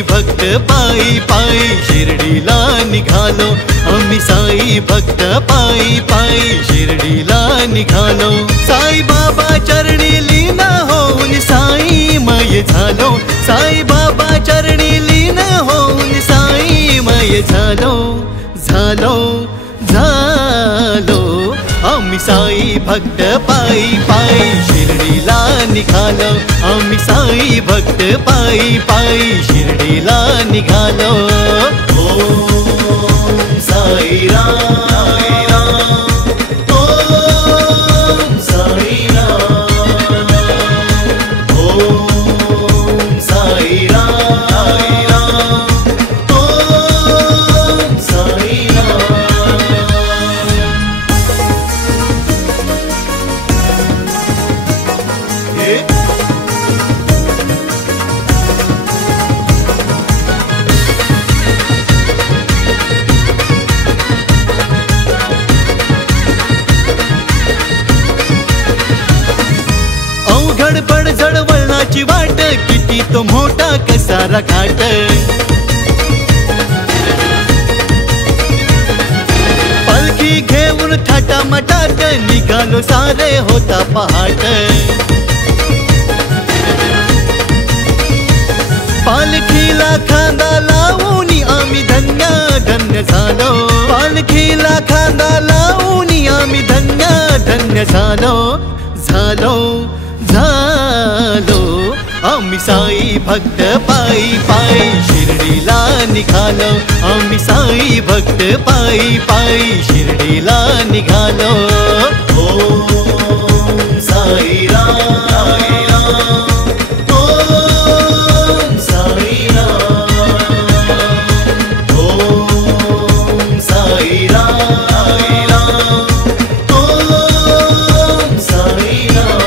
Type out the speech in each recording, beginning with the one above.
साई भक्त पायी पायी शिर्डीला निघालो, आम्ही साई भक्त पायी पायी शिर्डीला निघालो। साई बाबा चरणी लीन होऊन साईमय झालो, साई बाबा चरणी लीन होऊन साईमय झालो, झालो झालो। आम्ही साई भक्त पायी पायी शिर्डीला निघालो, आम्ही साई भक्त पायी पायी शिर्डीला निघालो। ओम साई राम, ओम साई राम, ओम साई राम, ओम साई राम। अवघड पडझड वळणाची वाट, किती तो मोठा कसारा घाट। पालखी घेऊन थाटामाटात निघालो सारे होता पहाट। पालखीला खांदा लावून आम्ही धन्य धन्य झालो, पालखीला खांदा लावून आम्ही धन्य धन्य झालो, झालो झालो। आम्ही साई भक्त पायी पायी शिर्डीला निघालो, आम्ही साई भक्त पायी पायी शिर्डीला निघालो। ओम साई राम, ओम साई राम, ओम साई राम, ओम साई राम।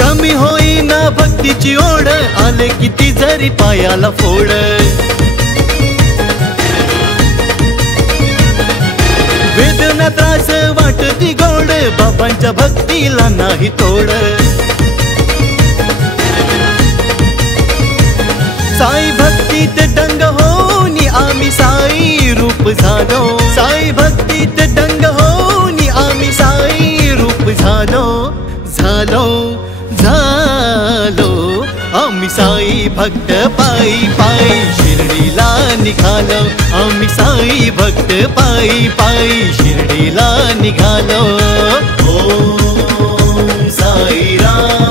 कमी होईना भक्तीची ओढ, आले किती जरी पायाला फोड। वेदना त्रास वाटती गोड, बाबांच्या भक्तीला नाही तोड। साई भक्तीत दंग होऊन आम्ही साई रूप झालो, साई भक्तीत दंग होऊन आम्ही साई रूप झालो, झालो झालो। आम्ही साई भक्त पायी पायी शिर्डीला निघालो, आम्ही साई भक्त पायी पायी शिर्डीला निघालो। ओम साई राम,